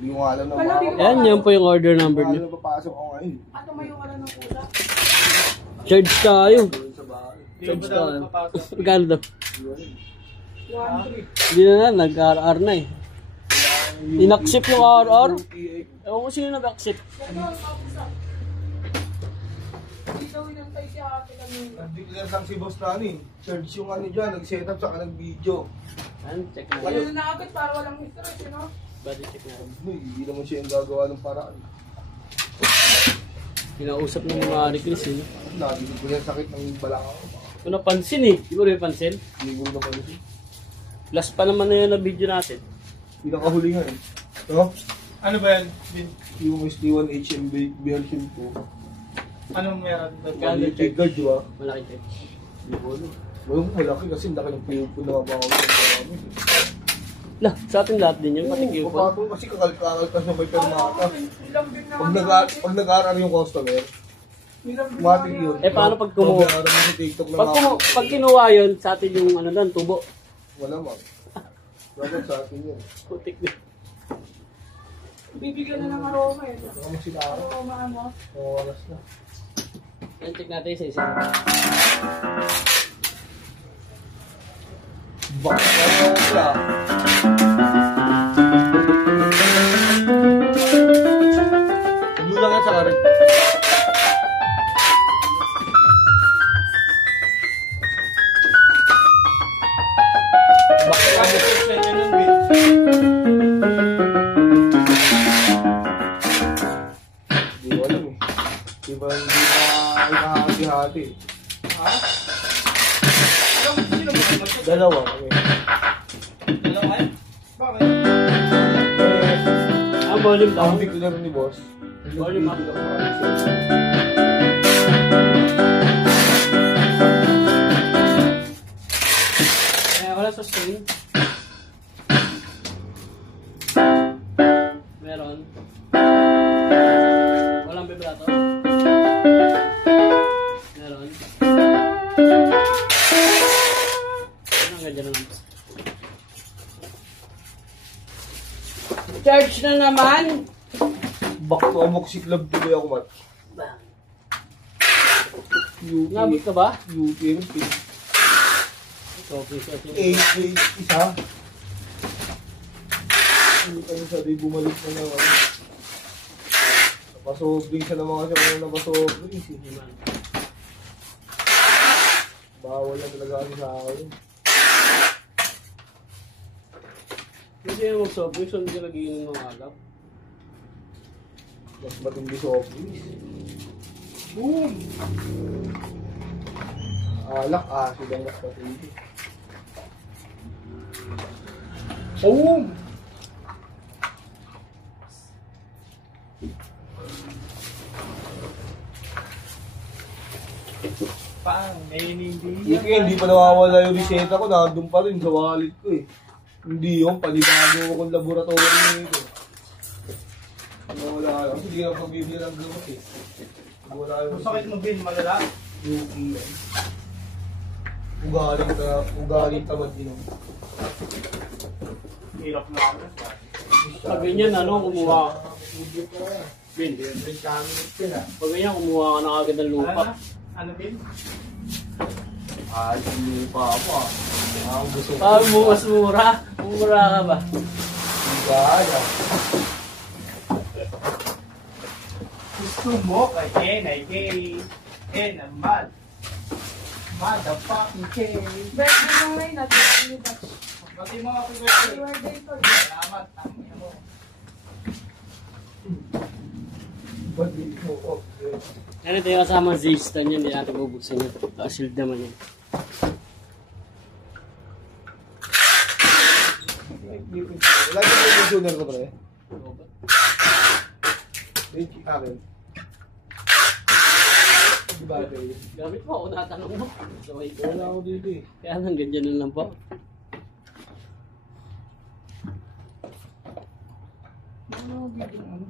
Hindi ko alam na Ayan, yan po yung order number niyo. Ano papasok ako ngayon? At tumayo ka lang ng kulang. Charge tayo. Sa bahay. Charge tayo. Magkano daw? 1-3. Hindi na nag-RR na eh. Inaksip yung RR. Ewan ko sino nag-accept. Hindi daw inantay si ate kanina. Nag-declare lang si Boss Nani. Charge yung ano dyan, nag-set up saka nag-video. Ayan, check na. Ayun na agad para walang stress, you know? Body check na. Hindi naman siya yung gagawa ng paraan. Pinausap ng mga Chris eh. Nabigod ko yung sakit ng balakaw. Kung napansin eh. Di ba rin pansin? Hindi ko naman ito. Last pa naman na yun na video natin. Pinakahulingan eh. No? Ano ba yan? Yung ST1 HMB version 2. Anong meron? Kaya check guard, di ba? Malaki check. Hindi ko alam. Malaki kasi laki ng PUP na mapakawin. Lah, sa atin lahat din yun. Pati QPOD. Papatong kasi kakalkas na may permata. Ilang din naman. Pag nag-aaral yung customer, Ilang din matik yun. Eh, paano pag kumuha? Pag mo sa TikTok na Pag kinuha yun, sa atin yung ano doon, tubo. wala man. Dapat sa atin yun. Putik din. Bibigyan na ng aroma eh. Baka masinara. Aroma ano? Mawalas na. Yan, check natin sa isa. Baka na sila. Blue lang yan sa karin. Hindi ko alam eh. Di ba hindi na ikahati-hati? Ha? Sino mo? Dalawa kami. Dalawa yan? Bakit? Ang volume down. Ang declare ni boss. Volume up. Kaya wala sustain. Meron. Walang vibrato. Meron. Hanggang dyan na lang. Charge na naman. Back to amok si club tuloy ako mat. UP. Nabot ka ba? UP. Okay, so 8 isa. Hindi kami sabi bumalik na naman. Napasobring siya naman kasi kung napasobring. Bawal na talaga kasi sa akin. Hindi yung mag-sobrang, so hindi ka nag-iinom ng agap. Mas matindi sobring. Boom! Alak, silang mas matindi. Boom! Pang, hindi. Hindi pa nawawala yung reseta ko, nandun pa rin sa wallet ko eh. Hindi yung palibago akong laboratory nito. Wala lang, kasi hindi ako pagbibigyan ng gamot eh. Wala yung Masakit mo din, malala. yung ugaling tamad din ako. Hirap na ako. Pag ganyan, ano, kumuha ka. Bin, pag ganyan, kumuha ka na agad ng lupa. Ano, Bin? Hindi pa ako ah. Ang gusto ko. Pag mas mura, mura ka ba? Gaya. Gusto mo kay Ken ang mad. Motherfucking Ken. Birthday mo ngayon natin. Pati mga pagkakit. Birthday ko. Salamat, tangin mo. Ba't di mo off? Ano ito yung kasama Z-Stan yun, hindi natin bubuksan yun. Shield naman yun. Wala ka yung consumer ko pre. Wait, akin. Diba kayo? Gamit mo ako natanong mo. So, wait. Wala ako dito eh. Kaya lang, ganyan na lang po. Ano, bigyan ano?